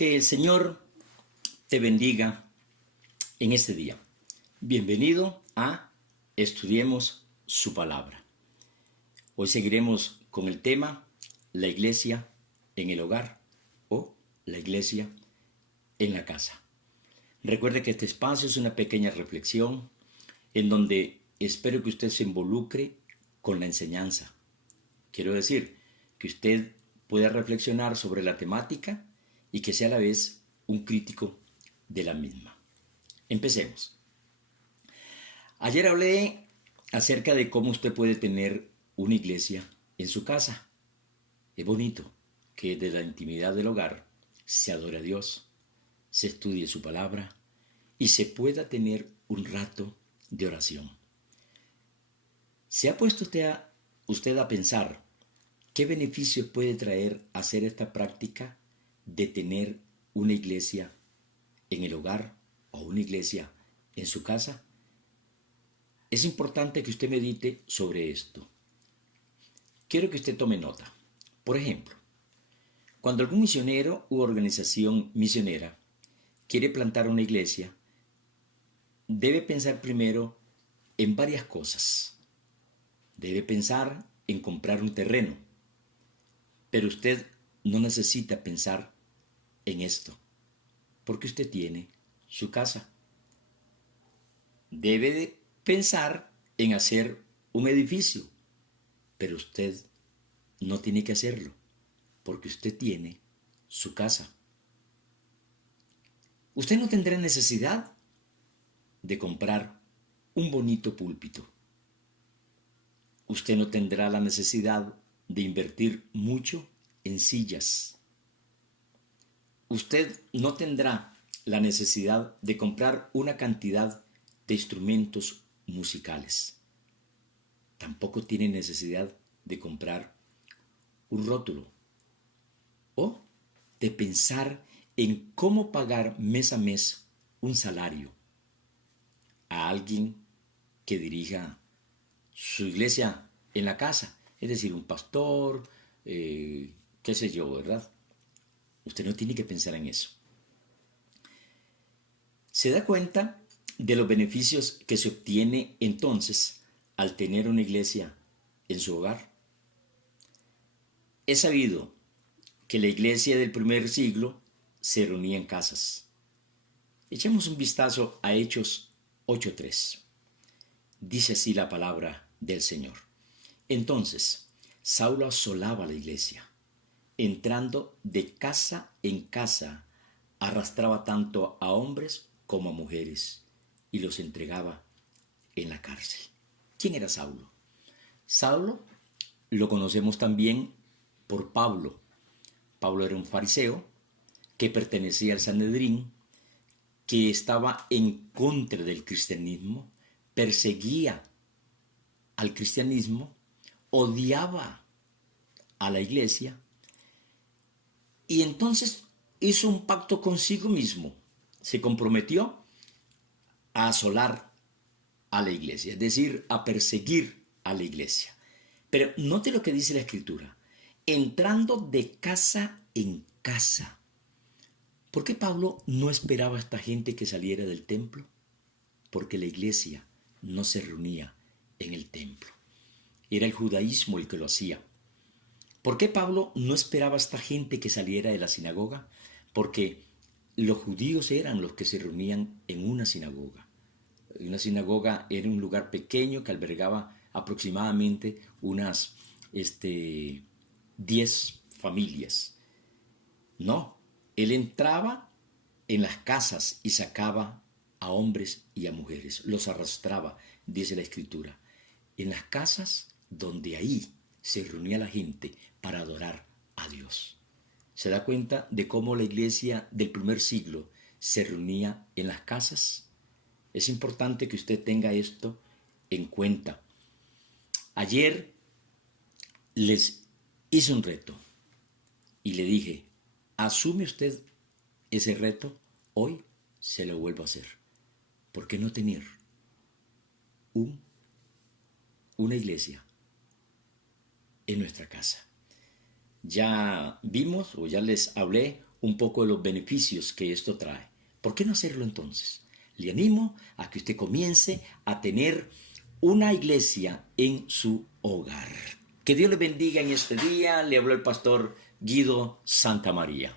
Que el Señor te bendiga en este día. Bienvenido a Estudiemos su Palabra. Hoy seguiremos con el tema la iglesia en el hogar o la iglesia en la casa. Recuerde que este espacio es una pequeña reflexión en donde espero que usted se involucre con la enseñanza. Quiero decir, que usted pueda reflexionar sobre la temática y que sea a la vez un crítico de la misma. Empecemos. Ayer hablé acerca de cómo usted puede tener una iglesia en su casa. Es bonito que desde la intimidad del hogar se adore a Dios, se estudie su palabra y se pueda tener un rato de oración. ¿Se ha puesto usted a pensar qué beneficios puede traer hacer esta práctica de tener una iglesia en el hogar o una iglesia en su casa? Es importante que usted medite sobre esto. Quiero que usted tome nota. Por ejemplo, cuando algún misionero u organización misionera quiere plantar una iglesia, debe pensar primero en varias cosas. Debe pensar en comprar un terreno, pero usted no necesita pensar en esto, porque usted tiene su casa. Debe de pensar en hacer un edificio, pero usted no tiene que hacerlo, porque usted tiene su casa. Usted no tendrá necesidad de comprar un bonito púlpito. Usted no tendrá la necesidad de invertir mucho en sillas. Usted no tendrá la necesidad de comprar una cantidad de instrumentos musicales. Tampoco tiene necesidad de comprar un rótulo o de pensar en cómo pagar mes a mes un salario a alguien que dirija su iglesia en la casa, es decir, un pastor, qué sé yo, ¿verdad? Usted no tiene que pensar en eso. ¿Se da cuenta de los beneficios que se obtiene entonces al tener una iglesia en su hogar? Es sabido que la iglesia del primer siglo se reunía en casas. Echemos un vistazo a Hechos 8:3. Dice así la palabra del Señor. Entonces, Saulo asolaba la iglesia, entrando de casa en casa, arrastraba tanto a hombres como a mujeres y los entregaba en la cárcel. ¿Quién era Saulo? Saulo lo conocemos también por Pablo. Pablo era un fariseo que pertenecía al Sanedrín, que estaba en contra del cristianismo, perseguía al cristianismo, odiaba a la iglesia y entonces hizo un pacto consigo mismo. Se comprometió a asolar a la iglesia, es decir, a perseguir a la iglesia. Pero note lo que dice la Escritura, entrando de casa en casa. ¿Por qué Pablo no esperaba a esta gente que saliera del templo? Porque la iglesia no se reunía en el templo. Era el judaísmo el que lo hacía. ¿Por qué Pablo no esperaba a esta gente que saliera de la sinagoga? Porque los judíos eran los que se reunían en una sinagoga. Una sinagoga era un lugar pequeño que albergaba aproximadamente unas 10 familias. No, él entraba en las casas y sacaba a hombres y a mujeres, los arrastraba, dice la Escritura, en las casas donde ahí se reunía la gente para adorar a Dios. ¿Se da cuenta de cómo la iglesia del primer siglo se reunía en las casas? Es importante que usted tenga esto en cuenta. Ayer les hice un reto y le dije, ¿asume usted ese reto? Hoy se lo vuelvo a hacer. ¿Por qué no tener una iglesia en nuestra casa? Ya vimos o ya les hablé un poco de los beneficios que esto trae. ¿Por qué no hacerlo entonces? Le animo a que usted comience a tener una iglesia en su hogar. Que Dios le bendiga en este día. Le habló el pastor Guido Santamaría.